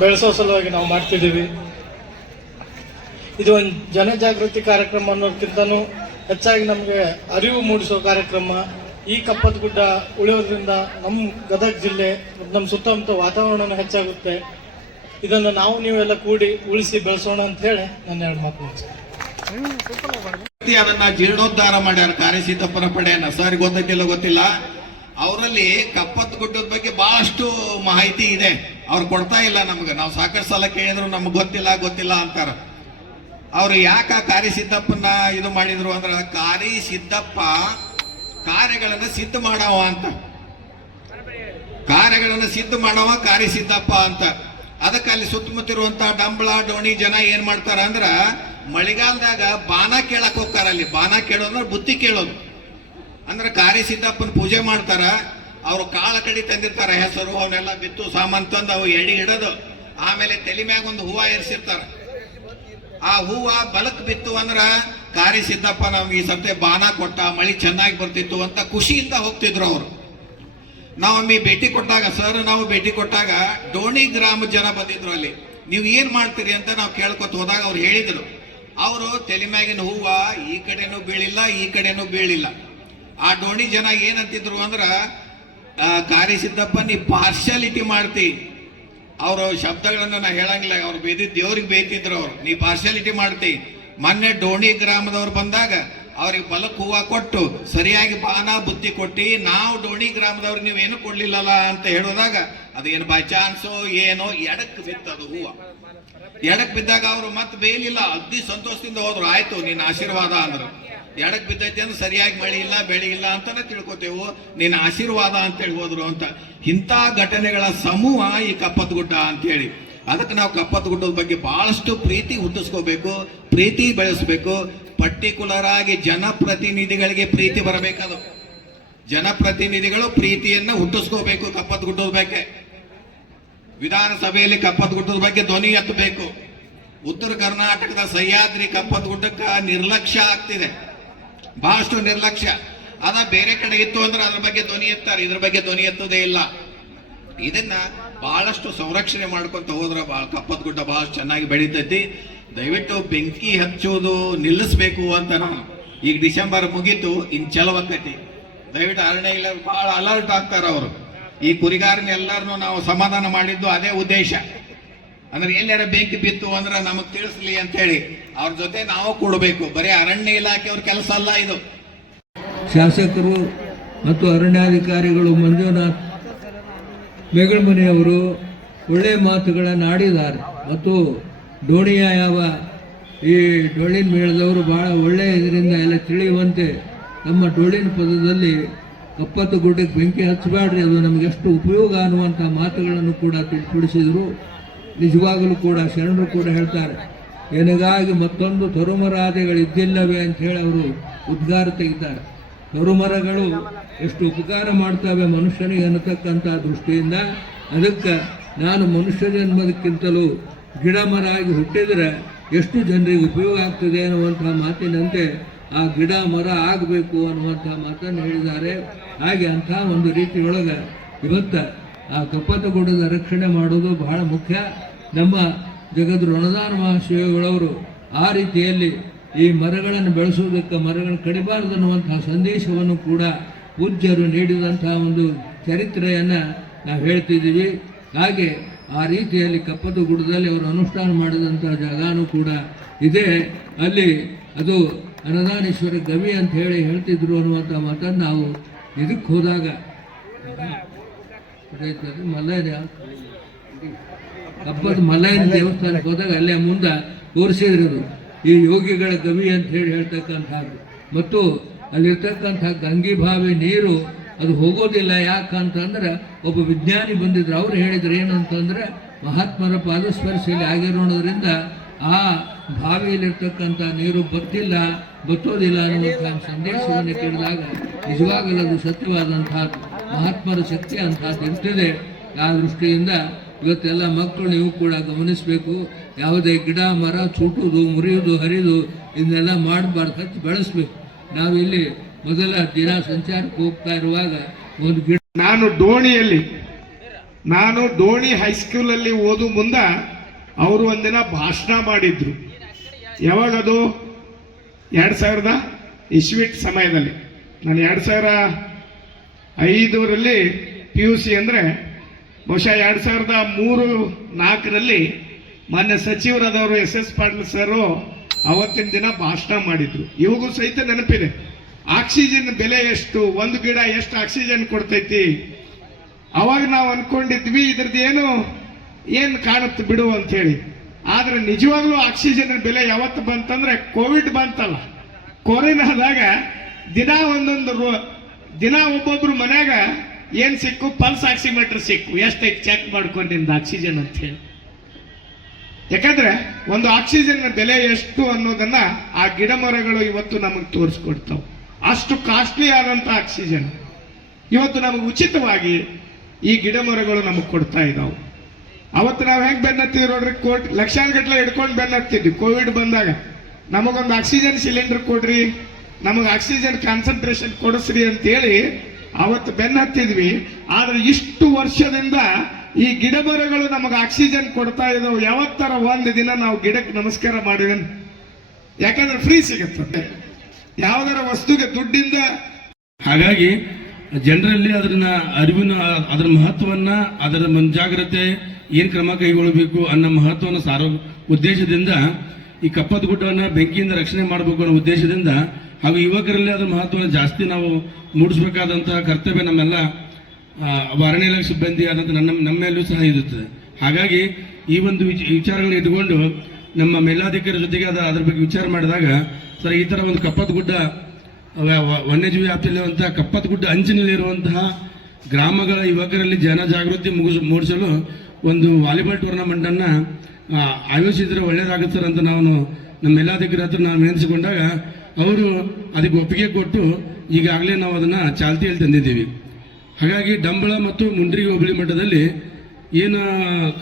ಬೆಳೆಸೋ ಸಲುವಾಗಿ ನಾವು ಮಾಡ್ತಿದ್ದೀವಿ. ಇದು ಒಂದು ಜನಜಾಗೃತಿ ಕಾರ್ಯಕ್ರಮ ಅನ್ನೋದಕ್ಕಿಂತನೂ ಹೆಚ್ಚಾಗಿ ನಮಗೆ ಅರಿವು ಮೂಡಿಸೋ ಕಾರ್ಯಕ್ರಮ. ಈ ಕಪ್ಪದ ಗುಡ್ಡ ಉಳಿಯೋದ್ರಿಂದ ನಮ್ಮ ಗದಗ ಜಿಲ್ಲೆ ನಮ್ಮ ಸುತ್ತಮುತ್ತ ವಾತಾವರಣ ಹೆಚ್ಚಾಗುತ್ತೆ. ಇದನ್ನು ನಾವು ನೀವೆಲ್ಲ ಕೂಡಿ ಉಳಿಸಿ ಬೆಳೆಸೋಣ ಅಂತ ಹೇಳಿ ನನ್ನ ಎರಡು ಮಾತು ಮುಗಿಸ್ತೇನೆ. ಅದನ್ನ ಜೀರ್ಣೋದ್ಧಾರ ಮಾಡ್ಯಾರ ಕಾರ್ಯಸಿದ್ದಪ್ಪನ ಪಡೆಯನ್ನ. ಸರ್ ಗೊತ್ತಿಲ್ಲ ಗೊತ್ತಿಲ್ಲ, ಅವರಲ್ಲಿ ಕಪ್ಪತ್ ಗುಡ್ಡದ ಬಗ್ಗೆ ಬಹಳಷ್ಟು ಮಾಹಿತಿ ಇದೆ. ಅವ್ರು ಕೊಡ್ತಾ ಇಲ್ಲ ನಮ್ಗೆ. ನಾವು ಸಾಕಷ್ಟು ಸಲ ಕೇಳಿದ್ರು ನಮ್ಗೆ ಗೊತ್ತಿಲ್ಲ ಅಂತಾರ. ಅವ್ರು ಯಾಕ ಕಾರ್ಯಸಿದ್ದಪ್ಪನ ಇದು ಮಾಡಿದ್ರು ಅಂದ್ರ, ಕಾರ್ಯಸಿದ್ದಪ್ಪ ಕಾರ್ಯಗಳನ್ನ ಸಿದ್ಧ ಮಾಡವ ಅಂತ, ಕಾರ್ಯಗಳನ್ನ ಸಿದ್ಧ ಮಾಡವ ಕಾರ್ಯಸಿದ್ದಪ್ಪ ಅಂತ. ಅದಕ್ಕೆ ಅಲ್ಲಿ ಸುತ್ತಮುತ್ತಿರುವಂತಹ ಡಂಬಳ ಡೋಣಿ ಜನ ಏನ್ ಮಾಡ್ತಾರ ಅಂದ್ರ, ಮಳೆಗಾಲದಾಗ ಬಾನ ಕೇಳಕ್ ಹೋಗ್ತಾರ. ಅಲ್ಲಿ ಬಾನ ಕೇಳೋದು ಅಂದ್ರೆ ಬುತ್ತಿ ಕೇಳೋದು. ಅಂದ್ರೆ ಕಾರ್ಯಸಿದ್ದಪ್ಪನ ಪೂಜೆ ಮಾಡ್ತಾರ. ಅವ್ರು ಕಾಳ ಕಡಿ ತಂದಿರ್ತಾರ, ಹೆಸರು ಅವನ್ನೆಲ್ಲ ಬಿತ್ತು ಸಾಮಾನ್ ತಂದು ಅವು ಎಡಿ ಹಿಡೋದು. ಆಮೇಲೆ ತಲೆ ಮ್ಯಾಗ ಒಂದು ಹೂವ ಏರ್ಸಿರ್ತಾರ. ಆ ಹೂವ ಬಲಕ್ ಬಿತ್ತು ಅಂದ್ರ ಕಾರ್ಯಸಿದ್ದಪ್ಪ ನಮ್ಗೆ ಈ ಸತೆ ಬಾನ ಕೊಟ್ಟ, ಮಳಿ ಚೆನ್ನಾಗಿ ಬರ್ತಿತ್ತು ಅಂತ ಖುಷಿಯಿಂದ ಹೋಗ್ತಿದ್ರು ಅವರು. ನಾವೊಮ್ಮೆ ಭೇಟಿ ಕೊಟ್ಟಾಗ, ಸರ್ ನಾವು ಭೇಟಿ ಕೊಟ್ಟಾಗ ಡೋಣಿ ಗ್ರಾಮ ಜನ ಬಂದಿದ್ರು. ಅಲ್ಲಿ ನೀವು ಏನ್ ಮಾಡ್ತೀರಿ ಅಂತ ನಾವು ಕೇಳ್ಕೊತ ಹೋದಾಗ ಅವ್ರು ಹೇಳಿದ್ರು, ಅವರು ತಲೆ ಮ್ಯಾಗಿನ ಹೂವ ಈ ಕಡೆನೂ ಬೀಳಿಲ್ಲ ಈ ಕಡೆನೂ ಬೀಳಿಲ್ಲ. ಆ ಡೋಣಿ ಜನ ಏನಂತಿದ್ರು ಅಂದ್ರ, ಕಾರ್ಯಸಿದ್ದಪ್ಪ ನೀ ಪಾರ್ಶಾಲಿಟಿ ಮಾಡ್ತಿ. ಅವರು ಶಬ್ದಗಳನ್ನ ನಾ ಹೇಳಂಗಿಲ್ಲ, ಅವ್ರು ಬೇದಿದ್ ದೇವ್ರಿಗೆ ಬೇಯ್ತಿದ್ರು. ಅವ್ರು ನೀ ಪಾರ್ಶಾಲಿಟಿ ಮಾಡ್ತಿ. ಮೊನ್ನೆ ಡೋಣಿ ಗ್ರಾಮದವ್ರು ಬಂದಾಗ ಅವ್ರಿಗೆ ಬಲಕ್ ಹೂವ ಕೊಟ್ಟು ಸರಿಯಾಗಿ ಬಾನ ಬುತ್ತಿ ಕೊಟ್ಟಿ, ನಾವು ಡೋಣಿ ಗ್ರಾಮದವ್ರಿಗೆ ನೀವೇನು ಕೊಡ್ಲಿಲ್ಲಲ್ಲ ಅಂತ ಹೇಳಿದಾಗ, ಅದೇನು ಬೈ ಚಾನ್ಸೋ ಏನೋ ಎಡಕ್ ಬಿತ್ತದು ಹೂವ. ಎಡಕ್ ಬಿದ್ದಾಗ ಅವರು ಮತ್ತೆ ಬೇಯಲಿಲ್ಲ, ಅಗ್ದಿ ಸಂತೋಷದಿಂದ ಹೋದ್ರು. ಆಯ್ತು ನಿನ್ನ ಆಶೀರ್ವಾದ ಅಂದ್ರು. ಎಡಕ್ ಬಿದ್ದೈತಿ ಅಂದ್ರೆ ಸರಿಯಾಗಿ ಮಳೆ ಇಲ್ಲ ಬೆಳೆ ಇಲ್ಲ ಅಂತಾನೆ ತಿಳ್ಕೊತೇವು, ನಿನ್ನ ಆಶೀರ್ವಾದ ಅಂತೇಳಿ ಹೋದ್ರು ಅಂತ. ಇಂಥ ಘಟನೆಗಳ ಸಮೂಹ ಈ ಕಪ್ಪತ್ ಗುಡ್ಡ ಅಂತ ಹೇಳಿ. ಅದಕ್ಕೆ ನಾವು ಕಪ್ಪತ್ ಗುಡ್ಡದ ಬಗ್ಗೆ ಬಹಳಷ್ಟು ಪ್ರೀತಿ ಹುಟ್ಟಿಸ್ಕೋಬೇಕು, ಪ್ರೀತಿ ಬೆಳೆಸಬೇಕು. ಪರ್ಟಿಕ್ಯುಲರ್ ಆಗಿ ಜನಪ್ರತಿನಿಧಿಗಳಿಗೆ ಪ್ರೀತಿ ಬರಬೇಕದು. ಜನಪ್ರತಿನಿಧಿಗಳು ಪ್ರೀತಿಯನ್ನ ಹುಟ್ಟಿಸ್ಕೋಬೇಕು ಕಪ್ಪತ್ ಗುಡ್ಡದ ಬಗ್ಗೆ. ವಿಧಾನಸಭೆಯಲ್ಲಿ ಕಪ್ಪತ್ ಗುಡ್ಡದ ಬಗ್ಗೆ ಧ್ವನಿ ಎತ್ತಬೇಕು. ಉತ್ತರ ಕರ್ನಾಟಕದ ಸಹ್ಯಾದ್ರಿ ಕಪ್ಪತ್ ಗುಡ್ಡಕ್ಕ ನಿರ್ಲಕ್ಷ್ಯ ಆಗ್ತಿದೆ, ಬಹಳಷ್ಟು ನಿರ್ಲಕ್ಷ್ಯ. ಅದ ಬೇರೆ ಕಡೆ ಇತ್ತು ಅಂದ್ರೆ ಅದ್ರ ಬಗ್ಗೆ ಧ್ವನಿ ಎತ್ತಾರೆ, ಇದ್ರ ಬಗ್ಗೆ ಧ್ವನಿ ಎತ್ತದೇ ಇಲ್ಲ. ಇದನ್ನ ಬಹಳಷ್ಟು ಸಂರಕ್ಷಣೆ ಮಾಡ್ಕೊಂತ ಹೋದ್ರ ಕಪ್ಪತ್ ಗುಡ್ಡ ಬಹಳಷ್ಟು ಚೆನ್ನಾಗಿ ಬೆಳೀತೈತಿ. ದಯವಿಟ್ಟು ಬೆಂಕಿ ಹಚ್ಚೋದು ನಿಲ್ಲಿಸ್ಬೇಕು ಅಂತ ನಾನು. ಈಗ ಡಿಸೆಂಬರ್ ಮುಗೀತು, ಇನ್ ಚಲವಕ್ಕೈತಿ. ದಯವಿಟ್ಟು ಅರಣ್ಯ ಇಲ್ಲ ಬಹಳ ಅಲರ್ಟ್ ಆಗ್ತಾರ ಅವರು. ಈ ಕುರಿಗಾರನ ಎಲ್ಲರನ್ನು ನಾವು ಸಮಾಧಾನ ಮಾಡಿದ್ದು ಅದೇ ಉದ್ದೇಶ. ಅಂದ್ರೆ ಎಲ್ಲಾರ ಬೆಂಕಿ ಬಿತ್ತು ಅಂದ್ರೆ ನಮಗ್ ತಿಳಿಸ್ಲಿ ಅಂತ ಹೇಳಿ ಅವ್ರ ಜೊತೆ ನಾವು ಕೊಡಬೇಕು. ಬರೀ ಅರಣ್ಯ ಇಲಾಖೆಯವ್ರ ಕೆಲಸ ಅಲ್ಲ ಇದು. ಶಾಸಕರು ಮತ್ತು ಅರಣ್ಯಾಧಿಕಾರಿಗಳು ಮಂಜುನಾಥ್ ಮೇಗಳಮನೆಯವರು ಒಳ್ಳೆಯ ಮಾತುಗಳನ್ನು ಆಡಿದ್ದಾರೆ. ಮತ್ತು ಡೋಣಿಯ ಈ ಡೊಳ್ಳಿನ ಮೇಳದವರು ಬಹಳ ಒಳ್ಳೆಯ ಇದರಿಂದ ಎಲ್ಲ ತಿಳಿಯುವಂತೆ ನಮ್ಮ ಡೊಳ್ಳಿನ ಪದದಲ್ಲಿ ಕಪ್ಪತ್ತು ಗುಡ್ಡಕ್ಕೆ ಬೆಂಕಿ ಹಚ್ಚಬೇಡ್ರಿ, ಅದು ನಮಗೆ ಎಷ್ಟು ಉಪಯೋಗ ಅನ್ನುವಂಥ ಮಾತುಗಳನ್ನು ಕೂಡ ತಿಳಿಸಿದರು. ನಿಜವಾಗಲೂ ಕೂಡ ಶರಣರು ಕೂಡ ಹೇಳ್ತಾರೆ, ಎನಗಾಗಿ ಮತ್ತೊಂದು ತರುಮರಾದಿಗಳಿದ್ದಿಲ್ಲವೇ ಅಂತ ಹೇಳಿ ಅವರು ಉದ್ಗಾರ ತೆಗಿತಾರೆ. ತರುಮರಗಳು ಎಷ್ಟು ಉಪಕಾರ ಮಾಡ್ತವೆ ಮನುಷ್ಯನಿಗೆ ಅನ್ನತಕ್ಕಂಥ ದೃಷ್ಟಿಯಿಂದ. ಅದಕ್ಕೆ ನಾನು ಮನುಷ್ಯ ಜನ್ಮದಕ್ಕಿಂತಲೂ ಗಿಡ ಮರ ಆಗಿ ಹುಟ್ಟಿದರೆ ಎಷ್ಟು ಜನರಿಗೆ ಉಪಯೋಗ ಆಗ್ತದೆ ಅನ್ನುವಂಥ ಮಾತಿನಂತೆ ಆ ಗಿಡ ಮರ ಆಗಬೇಕು ಅನ್ನುವಂಥ ಮಾತನ್ನು ಹೇಳಿದ್ದಾರೆ. ಹಾಗೆ ಅಂಥ ಒಂದು ರೀತಿಯೊಳಗೆ ಇವತ್ತು ಆ ಕಪ್ಪತ್ತ ಗುಡ್ಡದ ರಕ್ಷಣೆ ಮಾಡೋದು ಬಹಳ ಮುಖ್ಯ. ನಮ್ಮ ಜಗದ್ ಋಣದಾನ ಮಹಾಶಿವಗಳವರು ಆ ರೀತಿಯಲ್ಲಿ ಈ ಮರಗಳನ್ನು ಬೆಳೆಸುವುದಕ್ಕೆ ಮರಗಳನ್ನು ಕಡಿಬಾರದು ಅನ್ನುವಂತಹ ಸಂದೇಶವನ್ನು ಕೂಡ ಪೂಜ್ಯರು ನೀಡಿದಂತಹ ಒಂದು ಚರಿತ್ರೆಯನ್ನು ನಾವು ಹೇಳ್ತಿದ್ದೀವಿ. ಹಾಗೆ ಆ ರೀತಿಯಲ್ಲಿ ಕಪ್ಪತ್ತು ಗುಡ್ಡದಲ್ಲಿ ಅವರು ಅನುಷ್ಠಾನ ಮಾಡಿದಂತಹ ಜಾಗನೂ ಕೂಡ ಇದೆ. ಅಲ್ಲಿ ಅದು ಅನ್ನದಾನೇಶ್ವರ ಗವಿ ಅಂತ ಹೇಳಿ ಹೇಳ್ತಿದ್ರು ಅನ್ನುವಂಥ ಮಾತನ್ನು ನಾವು ಇದಕ್ಕೆ ಹೋದಾಗ ಮಲ್ಲಯ್ಯ ಕಪ್ಪದ ಮಲ್ಲಯ್ಯನ ದೇವಸ್ಥಾನಕ್ಕೆ ಹೋದಾಗ ಅಲ್ಲೇ ಮುಂದೆ ತೋರಿಸಿದ್ರು ಈ ಯೋಗಿಗಳ ಗವಿ ಅಂತ ಹೇಳಿ ಹೇಳ್ತಕ್ಕಂಥದ್ದು. ಮತ್ತು ಅಲ್ಲಿರ್ತಕ್ಕಂಥ ಗಂಗಿ ಬಾವಿ ನೀರು ಅದು ಹೋಗೋದಿಲ್ಲ. ಯಾಕಂತಂದ್ರೆ ಒಬ್ಬ ವಿಜ್ಞಾನಿ ಬಂದಿದ್ರು, ಅವ್ರು ಹೇಳಿದ್ರು ಏನಂತಂದ್ರೆ ಮಹಾತ್ಮರ ಪಾದಸ್ಪರ್ಶದಲ್ಲಿ ಆಗಿರೋದ್ರಿಂದ ಆ ಬಾವಿಯಲ್ಲಿರ್ತಕ್ಕಂಥ ನೀರು ಬತ್ತೋದಿಲ್ಲ ಅನ್ನುವಂಥ ಸಂದೇಶವನ್ನು ಕೇಳಿದಾಗ ನಿಜವಾಗಲೂ ಅದು ಸತ್ಯವಾದಂಥದ್ದು, ಮಹಾತ್ಮರ ಶಕ್ತಿ ಅಂತಹದ್ದು ಇರ್ತದೆ. ಆ ದೃಷ್ಟಿಯಿಂದ ಇವತ್ತೆಲ್ಲ ಮಕ್ಕಳು ನೀವು ಕೂಡ ಗಮನಿಸಬೇಕು. ಯಾವುದೇ ಗಿಡ ಮರ ಚೂಟುವುದು ಮುರಿಯುವುದು ಹರಿದು ಇದನ್ನೆಲ್ಲ ಮಾಡಬಾರ್ದು, ಹಚ್ಚಿ ಬೆಳೆಸ್ಬೇಕು. ನಾವಿಲ್ಲಿ ಮೊದಲ ದಿನ ಸಂಚಾರಕ್ಕೆ ಹೋಗ್ತಾ ಇರುವಾಗ ಒಂದು ಗಿಡ, ನಾನು ಡೋಣಿಯಲ್ಲಿ ನಾನು ಡೋಣಿ ಹೈಸ್ಕೂಲಲ್ಲಿ ಓದು ಮುಂದ ಅವರು ಒಂದಿನ ಭಾಷಣ ಮಾಡಿದ್ರು. ಯಾವಾಗದು 2000 ಇಸ್ವಿಟ್ ಸಮಯದಲ್ಲಿ. ನಾನು 2005ರಲ್ಲಿ PUC ಅಂದರೆ ಬಹುಶಃ 2003-4ರಲ್ಲಿ ಮಾನ್ಯ ಸಚಿವರಾದವರು SS ಪಾಟೀಲ್ ಸರು ಅವತ್ತಿನ ದಿನ ಭಾಷಣ ಮಾಡಿದ್ರು. ಇವಾಗೂ ಸಹಿತ ನೆನಪಿದೆ. ಆಕ್ಸಿಜನ್ ಬೆಲೆ ಎಷ್ಟು, ಒಂದು ಗಿಡ ಎಷ್ಟು ಆಕ್ಸಿಜನ್ ಕೊಡ್ತೈತಿ. ಅವಾಗ ನಾವು ಅನ್ಕೊಂಡಿದ್ವಿ ಇದ್ರದ್ದು ಏನು ಕಾಣುತ್ತೆ ಬಿಡು ಅಂತ ಹೇಳಿ. ಆದ್ರೆ ನಿಜವಾಗ್ಲೂ ಆಕ್ಸಿಜನ್ ಬೆಲೆ ಯಾವತ್ತು ಬಂತಂದ್ರೆ ಕೋವಿಡ್ ಬಂತಲ್ಲ, ಕೊರೋನಾದಾಗ ದಿನ ಒಬ್ಬೊಬ್ರು ಮನ್ಯಾಗ ಏನ್ ಸಿಕ್ಕು, ಪಲ್ಸ್ ಆಕ್ಸಿಮೀಟರ್ ಸಿಕ್ಕು, ಎಷ್ಟೈತಿ ಚೆಕ್ ಮಾಡ್ಕೊಂಡಿಂದ ಆಕ್ಸಿಜನ್ ಅಂತ ಹೇಳಿ. ಯಾಕಂದ್ರೆ ಒಂದು ಆಕ್ಸಿಜನ್ ಬೆಲೆ ಎಷ್ಟು ಅನ್ನೋದನ್ನ ಆ ಗಿಡ ಮರಗಳು ಇವತ್ತು ನಮಗೆ ತೋರಿಸ್ಕೊಡ್ತಾವೆ. ಅಷ್ಟು ಕಾಸ್ಟ್ಲಿ ಆದಂತ ಆಕ್ಸಿಜನ್ ಇವತ್ತು ನಮಗೆ ಉಚಿತವಾಗಿ ಈ ಗಿಡ ಮರಗಳು ನಮಗೆ ಕೊಡ್ತಾ ಇದ್ದಾವೆ. ಅವತ್ತು ನಾವು ಹೆಂಗ್ ಬೆನ್ನತ್ತಿದ್ವಿ ನೋಡ್ರಿ, ಲಕ್ಷಾನುಗಟ್ಟಲೆ ಹಿಡ್ಕೊಂಡು ಬೆನ್ನತ್ತಿದ್ವಿ. ಕೋವಿಡ್ ಬಂದಾಗ ನಮಗೊಂದು ಆಕ್ಸಿಜನ್ ಸಿಲಿಂಡರ್ ಕೊಡ್ರಿ, ನಮಗೆ ಆಕ್ಸಿಜನ್ ಕಾನ್ಸಂಟ್ರೇಷನ್ ಕೊಡಿಸ್ರಿ ಅಂತೇಳಿ ಅವತ್ತು ಬೆನ್ನತ್ತಿದ್ವಿ. ಆದ್ರೆ ಇಷ್ಟು ವರ್ಷದಿಂದ ಈ ಗಿಡ ಮರಗಳು ನಮಗೆ ಆಕ್ಸಿಜನ್ ಕೊಡ್ತಾ ಇದಾವೆ. ಯಾವತ್ತರ ಒಂದು ದಿನ ನಾವು ಗಿಡಕ್ಕೆ ನಮಸ್ಕಾರ ಮಾಡಿವೇನು? ಯಾಕಂದ್ರೆ ಫ್ರೀ ಸಿಗುತ್ತೆ. ಯಾವುದರ ವಸ್ತುಗೆ ದುಡ್ಡಿಂದ. ಹಾಗಾಗಿ ಜನರಲ್ಲಿ ಅದರ ಮಹತ್ವವನ್ನ, ಅದರ ಮುಂಜಾಗ್ರತೆ ಏನ್ ಕ್ರಮ ಕೈಗೊಳ್ಳಬೇಕು ಅನ್ನೋ ಮಹತ್ವವನ್ನು ಸಾರೋ ಉದ್ದೇಶದಿಂದ ಈ ಕಪ್ಪದ ಗುಡ್ಡವನ್ನ ಬೆಂಕಿಯಿಂದ ರಕ್ಷಣೆ ಮಾಡಬೇಕು ಅನ್ನೋ ಉದ್ದೇಶದಿಂದ ಹಾಗೂ ಯುವಕರಲ್ಲಿ ಅದರ ಮಹತ್ವವನ್ನು ಜಾಸ್ತಿ ನಾವು ಮೂಡಿಸಬೇಕಾದಂತಹ ಕರ್ತವ್ಯ ನಮ್ಮೆಲ್ಲ ಅರಣ್ಯ ಇಲಾಖೆ ಸಿಬ್ಬಂದಿ ಆದಂತ ನಮ್ಮ ಮೇಲೂ ಸಹ ಇರುತ್ತದೆ. ಹಾಗಾಗಿ ಈ ಒಂದು ವಿಚಾರಗಳನ್ನ ಇಟ್ಕೊಂಡು ನಮ್ಮ ಮೇಲಾಧಿಕಾರಿ ಜೊತೆಗೆ ಅದ್ರ ಬಗ್ಗೆ ವಿಚಾರ ಮಾಡಿದಾಗ, ಸರ್ ಈ ತರ ಒಂದು ಕಪ್ಪದ ಗುಡ್ಡ ವನ್ಯಜೀವಿ ವ್ಯಾಪ್ತಿಯಲ್ಲಿರುವಂತಹ ಕಪ್ಪದ ಗುಡ್ಡ ಅಂಚಿನಲ್ಲಿರುವಂತಹ ಗ್ರಾಮಗಳ ಯುವಕರಲ್ಲಿ ಜಾಗೃತಿ ಮೂಡಿಸಲು ಒಂದು ವಾಲಿಬಾಲ್ ಟೂರ್ನಮೆಂಟ್ ಅನ್ನ ಆಯೋಜಿಸಿದ್ರೆ ಒಳ್ಳೇದಾಗುತ್ತೆ ಸರ್ ಅಂತ ನಾವು ನಮ್ಮ ಮೇಲಾಧಿಕಾರಿ ಹತ್ರ ನಾವು ವಿನಂತಿಸಿಕೊಂಡಾಗ ಅವರು ಅದಕ್ಕೆ ಒಪ್ಪಿಗೆ ಕೊಟ್ಟು ಈಗಾಗಲೇ ನಾವು ಅದನ್ನ ಚಾಲ್ತಿಯಲ್ಲಿ ತಂದಿದ್ದೀವಿ. ಹಾಗಾಗಿ ಡಂಬಳ ಮತ್ತು ಮುಂಡ್ರಿಗಿ ಹೋಬಳಿ ಮಟ್ಟದಲ್ಲಿ ಏನು